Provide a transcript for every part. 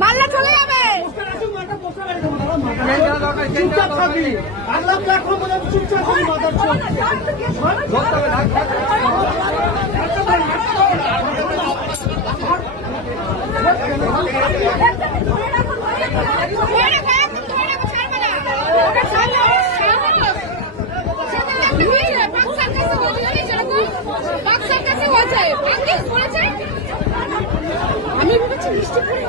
মাল্লা চলে যাবে। চুপচাপ থাকবি, আল্লাহ প্ল্যাটফর্ম বলে চুপচাপ থাকবি। আমি ভেবেছি মিষ্টি করে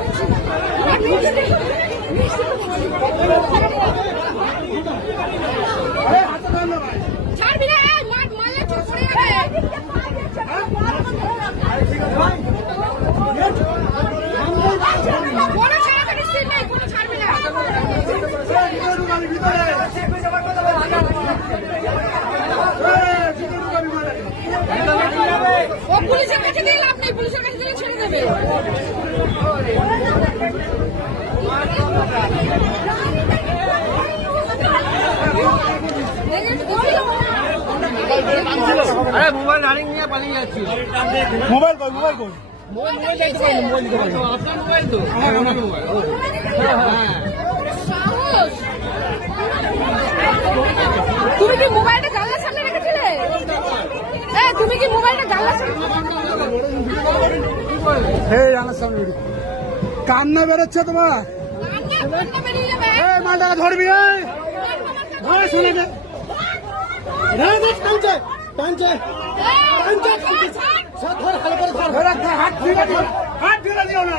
ছাড়বি না, মারলে চোখ পড়ে যাবে। কোনো ছাড়াছাড়ি সিন নেই, কোনো ছাড়বি না। ও পুলিশের কাছে দিয়ে লাভ নেই, পুলিশের কাছে দিলে ছেড়ে দেবে। আরে মোবাইল রানিং নিয়ে পালিয়ে যাচ্ছি। মোবাইল কই, মোবাইল কই? মোবাইল দেখতে পাবো, মোবাইল দিতে পারবো। আপনার মোবাইল তো? হ্যাঁ, আমার মোবাইল। হ্যাঁ। সাহস! তুমি কি মোবাইলটা জানলার সামনে রেখেছিলে? তুমি কি মোবাইলটা জানলার সামনে? এই আমার সামনে কান্না বেরোচ্ছে তোমার। মালটা ধরবি, ধরে শুনে দে। হাত ফিরে দিও না।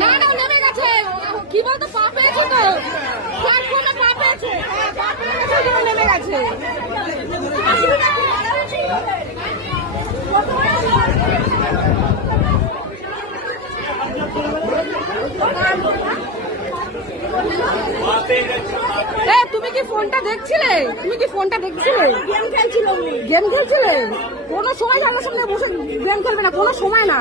না না নেমে গেছে, কি বলতো পা পেয়েছে তো, প্ল্যাটফর্মে পা পেয়েছে, নেমে গেছে। তুমি কি ফোনটা দেখছিলে? গেম খেলছিলে? কোনো সময় জানলার সামনে বসে গেম খেলবে না, কোনো সময় না।